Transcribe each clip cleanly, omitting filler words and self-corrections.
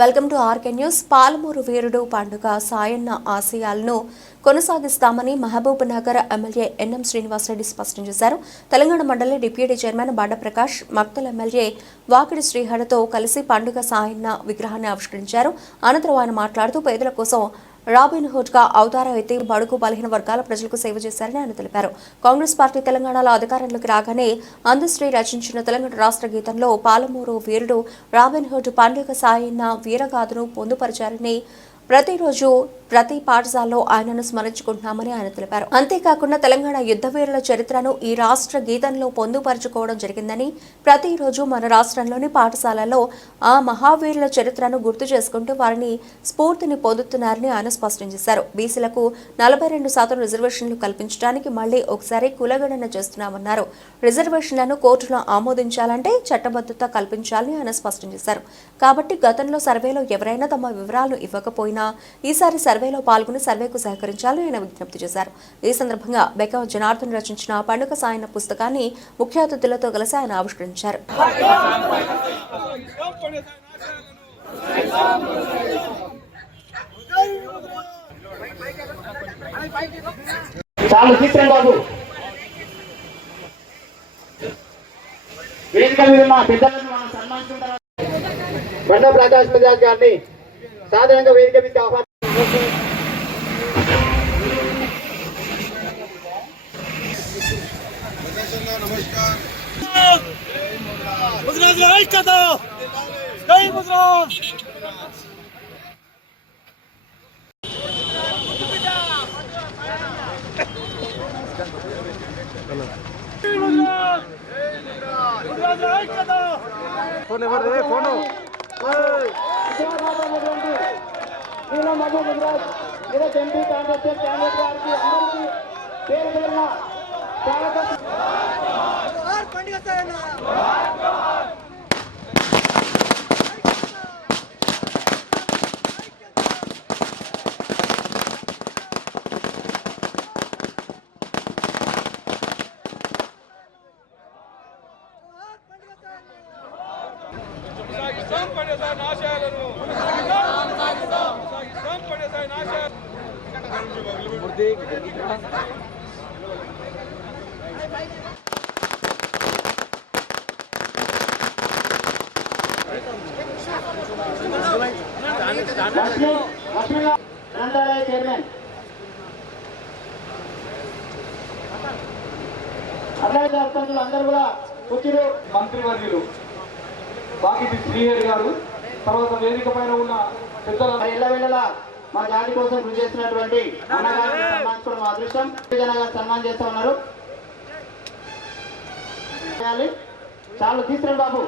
Welcome to RK news. Palamuru వీరుడు పండుగ సాయన్న ఆశయాలను కొనసాగిస్తామని మహబూబ్ నగర్ ఎమ్మెల్యే ఎన్ఎం శ్రీనివాసరెడ్డి స్పష్టం చేశారు. తెలంగాణ మండలి deputy chairman Banda Prakash Makthal MLA Vakiti శ్రీహరితో కలిసి పండుగ సాయన్న విగ్రహాన్ని ఆవిష్కరించారు. అనంతరం ఆయన మాట్లాడుతూ పేదల కోసం రాబిన్హుడ్ గా అవతారం ఎత్తి బడుగు బలహీన వర్గాల ప్రజలకు సేవ చేశారని ఆయన తెలిపారు. కాంగ్రెస్ పార్టీ తెలంగాణలో అధికారంలోకి రాగానే అందశ్రీ రచించిన తెలంగాణ రాష్ట్ర గీతంలో పాలమూరు వీరుడు రాబిన్హుడ్ పండుగ సాయన్న వీరగాథను పొందుపరిచారని, ప్రతిరోజు ప్రతి పాఠశాలలో ఆయనను స్మరించుకుంటున్నామని ఆయన తెలిపారు. అంతేకాకుండా తెలంగాణ యుద్ధ వీరుల చరిత్రను ఈ రాష్ట్ర గీతంలో పొందుపరుచుకోవడం జరిగిందని, ప్రతిరోజు మన రాష్ట్రంలోని పాఠశాలల్లో ఆ మహావీరుల చరిత్రను గుర్తు చేసుకుంటూ వారిని స్ఫూర్తిని పొందుతున్నారని ఆయన స్పష్టం చేశారు. బీసీలకు 42% రిజర్వేషన్లు కల్పించడానికి మళ్లీ ఒకసారి కులగణన చేస్తున్నామన్నారు. రిజర్వేషన్లను కోర్టులో ఆమోదించాలంటే చట్టబద్ధత కల్పించాలని ఆయన స్పష్టం చేశారు. కాబట్టి గతంలో సర్వేలో ఎవరైనా తమ వివరాలను ఇవ్వకపోయినా ఈసారి సర్వేలో పాల్గొని సర్వేకు సహకరించాలని ఆయన విజ్ఞప్తి చేశారు. ఈ సందర్భంగా బెక్క జనార్దన్ రచించిన పండుగ సాయన్న పుస్తకాన్ని ముఖ్య అతిథులతో కలిసి ఆయన ఆవిష్కరించారు. బండ ప్రకాష్ ప్రజాజ్ గారిని సాధారణంగా వేదిక మీద చైర్మన్ అట్లాగే సర్పంచులు అందరూ కూడా కూర్చుని మంత్రివర్యులు వాకిటి శ్రీహరి గారు, తర్వాత వేదిక పైన ఉన్న పెద్దల ఎల్లవేళలా మా జాతి కోసం కృషి చేస్తున్నటువంటి అన్నగారిని సన్మానించుకోవడం మా అదృష్టం. సన్మానం చేస్తూ ఉన్నారు. చాలా తీసుకురండి బాబు.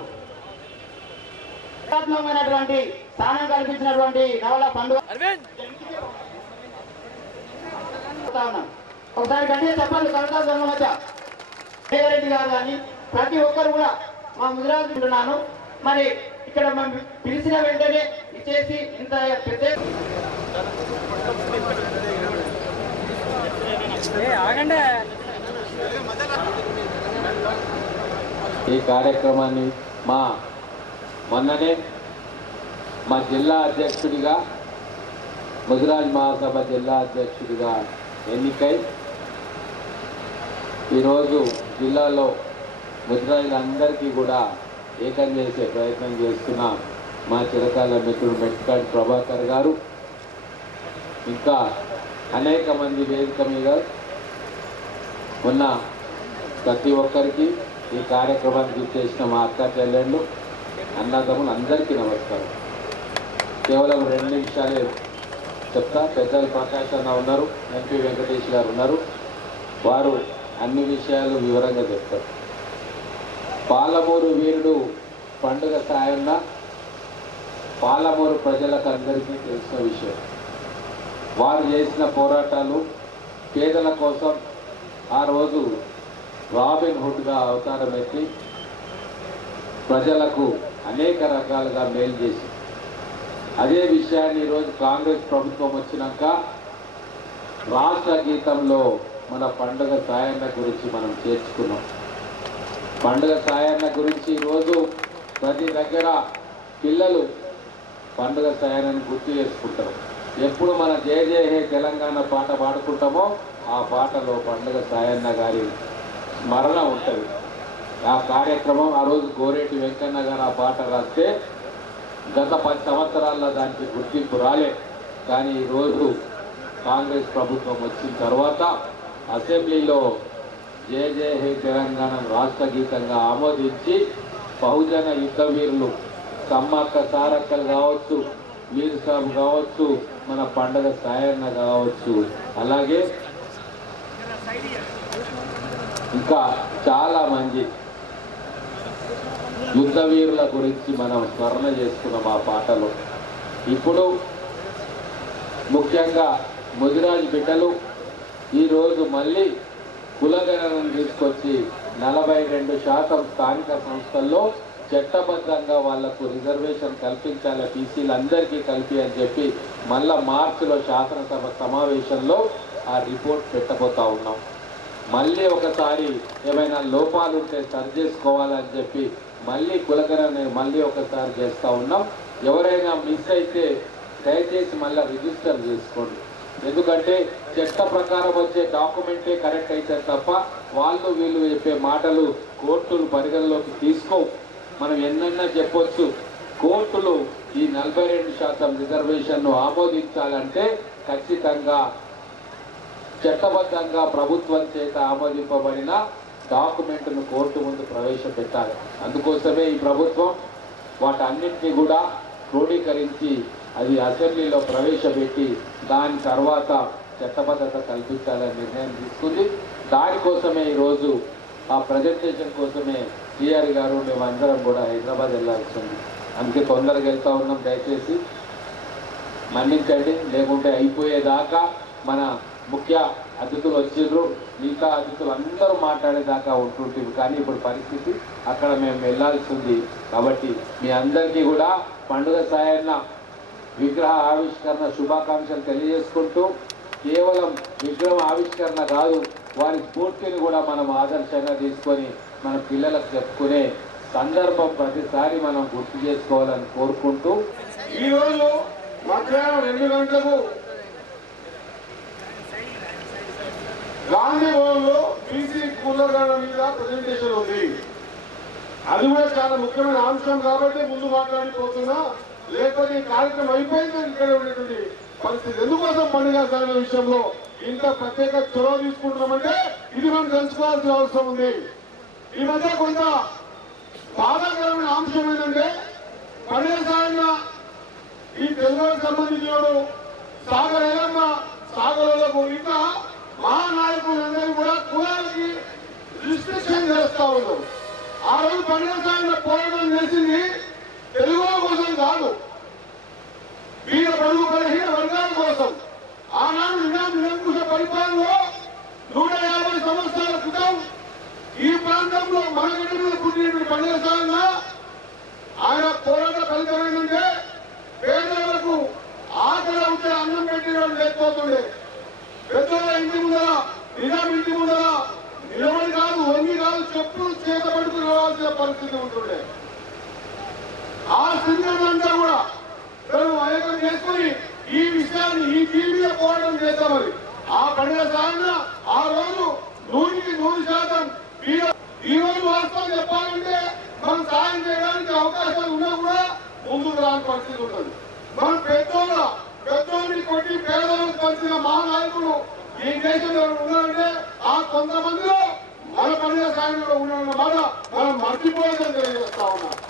విధాత్మకమైనటువంటి స్థానం కల్పించినటువంటి నవల పండుగ ఒకసారి గట్టిగా చెప్పాలి. కవితా సంఘం మధ్య రెడ్డి గారు కానీ ప్రతి ఒక్కరు కూడా మా ముదిరాజు ఉంటున్నాను. మరి ఇక్కడ మనం పిలిచిన వెంటనే ఇచ్చేసి ఇంత పెద్ద ఈ కార్యక్రమాన్ని మొన్ననే మా జిల్లా అధ్యక్షుడిగా, ముదిరాజ్ మహాసభ జిల్లా అధ్యక్షుడిగా ఎన్నికై ఈరోజు జిల్లాలో ముదిరాజులందరికీ కూడా ఏకం చేసే ప్రయత్నం చేస్తున్న మా చిరకాల మిత్రుడు మెట్కాడ్ ప్రభాకర్ గారు, ఇంకా అనేక మంది వేదిక మీద ఉన్న ప్రతి ఒక్కరికి, ఈ కార్యక్రమానికి చేసిన మా అక్క చెల్లెళ్ళు, అన్నదమ్ములు అందరికీ నమస్కారం. కేవలం 2 నిమిషాలే చెప్తా. పెద్దలు ప్రకాష్ అన్న ఉన్నారు, ఎంపీ వెంకటేష్ గారు ఉన్నారు, వారు అన్ని విషయాలు వివరంగా చెప్తారు. పాలమూరు వీరుడు పండుగ సాయన్న పాలమూరు ప్రజలకు అందరికీ తెలిసిన విషయం. వారు చేసిన పోరాటాలు పేదల కోసం ఆ రోజు రాబిన్హుడ్గా అవతారం ఎత్తి ప్రజలకు అనేక రకాలుగా మేలు చేసి, అదే విషయాన్ని ఈరోజు కాంగ్రెస్ ప్రభుత్వం వచ్చినాక రాష్ట్ర గీతంలో మన పండుగ సాయన్న గురించి మనం చేర్చుకున్నాం. పండుగ సాయన్న గురించి ఈరోజు ప్రతి దగ్గర పిల్లలు పండుగ సాయాన్ని గుర్తు చేసుకుంటారు. ఎప్పుడు మన జయ జయ హే తెలంగాణ పాట పాడుకుంటామో ఆ పాటలో పండుగ సాయన్న గారి స్మరణ ఉంటుంది. ఆ కార్యక్రమం ఆ రోజు గోరేటి వెంకన్న గారు ఆ పాట రాస్తే గత 10 సంవత్సరాల్లో దానికి గుర్తింపు రాలే. కానీ ఈరోజు కాంగ్రెస్ ప్రభుత్వం వచ్చిన తర్వాత అసెంబ్లీలో జయ జయ హే తెలంగాణ రాష్ట్ర గీతంగా ఆమోదించి బహుజన యుద్ధ వీరులు సమ్మక్క సారక్కలు కావచ్చు, వీర్ సాబ్ కావచ్చు, మన పండుగ సాయన్న కావచ్చు, అలాగే ఇంకా చాలా మంది యుద్ధ వీరుల గురించి మనం స్మరణ చేసుకున్నాం ఆ పాటలో. ఇప్పుడు ముఖ్యంగా ముదిరాజ్ బిడ్డలు ఈరోజు మళ్ళీ కులగణనను తీసుకొచ్చి 42% స్థానిక సంస్థల్లో చట్టబద్ధంగా వాళ్లకు రిజర్వేషన్ కల్పించాలి, బీసీలందరికీ కలిపి అని చెప్పి మళ్ళా మార్చిలో శాసనసభ సమావేశంలో ఆ రిపోర్ట్ పెట్టబోతా ఉన్నాం. మళ్ళీ ఒకసారి ఏమైనా లోపాలు ఉంటే సరి చేసుకోవాలని చెప్పి మళ్ళీ కులగణన మళ్ళీ ఒకసారి చేస్తూ ఉన్నాం. ఎవరైనా మిస్ అయితే దయచేసి మళ్ళీ రిజిస్టర్ చేసుకోండి. ఎందుకంటే చట్ట ప్రకారం వచ్చే డాక్యుమెంటే కరెక్ట్ అయితే తప్ప వాళ్ళు వీళ్ళు చెప్పే మాటలు కోర్టులు పరిగణలోకి తీసుకో. మనం ఎన్నన్నా చెప్పొచ్చు, కోర్టులు ఈ 42% రిజర్వేషన్ను ఆమోదించాలంటే ఖచ్చితంగా చట్టబద్ధంగా ప్రభుత్వం చేత ఆమోదింపబడిన డాక్యుమెంట్ను కోర్టు ముందు ప్రవేశపెట్టాలి. అందుకోసమే ఈ ప్రభుత్వం వాటన్నింటినీ కూడా క్రోడీకరించి అది అసెంబ్లీలో ప్రవేశపెట్టి దాని తర్వాత చట్టబద్ధత కల్పించాలని నిర్ణయం తీసుకుంది. దానికోసమే ఈరోజు ఆ ప్రజెంటేషన్ కోసమే సిఆర్ గారు మేమందరం కూడా హైదరాబాద్ వెళ్ళాల్సి ఉంది. అందుకే తొందరగా వెళ్తూ ఉన్నాం. దయచేసి మన్నించండి, లేకుంటే అయిపోయేదాకా మన ముఖ్య అతిథులు వచ్చిండ్రు, మిగతా అతిథులు అందరూ మాట్లాడేదాకా ఉంటుంటుంది. కానీ ఇప్పుడు పరిస్థితి అక్కడ మేము వెళ్ళాల్సి ఉంది. కాబట్టి మీ అందరికీ కూడా పండుగ సాయన్న విగ్రహ ఆవిష్కరణ శుభాకాంక్షలు తెలియజేసుకుంటూ, కేవలం విగ్రహం ఆవిష్కరణ కాదు, వారి స్ఫూర్తిని కూడా మనం ఆదర్శంగా తీసుకొని మన పిల్లలకు చెప్పుకునే సందర్భం ప్రతిసారి మనం గుర్తు చేసుకోవాలని కోరుకుంటూ, ఈరోజు మధ్యాహ్నం 2 గంటలకు గాంధీ భవన్లో బీసీ కులగణన మీద ప్రజెంటేషన్ ఉంది. అది కూడా చాలా ముఖ్యమైన అంశం కాబట్టి ముందు మాట్లాడిపోతున్నా, లేకపోతే ఈ కార్యక్రమం అయిపోయిందని ఇక్కడ ఉండేటువంటి పరిస్థితి. ఎందుకోసం పండుగ సాయన విషయంలో ఇంత ప్రత్యేక చొరవ తీసుకుంటున్నామంటే ఇది మనం తెలుసుకోవాల్సిన అవసరం ఉంది. ఈ మధ్య కొంత బాధాకరమైన అంశం ఏంటంటే పండుగ సాయన ఈ తెలుగుకు సంబంధించిన సాగరేలమ్మ సాగరులకు ఇంకా మహానాయకులందరూ కూడా కులాలకి రిస్ట్రిక్షన్ చేస్తా ఉన్నారు. ఆ రోజు పండుగ సాయన పోరాటం చేసింది తెలుగు కోసం కాదు, వీర బడుగు బలహీన వర్గాల కోసం. ఆనాడు నిరంకుశ పరిపాలనలో 150 సంవత్సరాల క్రితం ఈ ప్రాంతంలో మనగడ్డ మీద పుట్టిన పండుగ సాయన ఆయన పోరాట ఫలితం ఏంటంటే పేదలకు ఆకలి అవుతే అన్నం పెట్టిన లేకపోతుండే, పెద్దల ఇంటి ముందర నిజాం ఇంటి ముందర నిలబడి కాదు, వంగి కాదు, చెప్పులు చేత పడుతూ రావాల్సిన పరిస్థితి ఉంటుండే. ఆ స్థితినంతా కూడా మేము అయకం చేసుకుని ఈ విషయాన్ని ఈ టీవీలో పోరాటం చేద్దామని ఆ పండుగ సాయన ఆ రోజు 100% ఈ రోజు వాస్తవం చెప్పాలంటే మనం సాయం చేయడానికి అవకాశాలు ఉన్నా కూడా ముందుకు రాని పరిస్థితి ఉంటుంది. మనం పెద్దోళ్ళని కొట్టి పేదలకు పంచిన మహానాయకులు ఈ దేశంలో ఉన్నారంటే ఆ కొంతమందిలో మన పండుగ సాయంలో ఉన్నారన్నమాట మనం మర్చిపోలేదని తెలియజేస్తా ఉన్నా.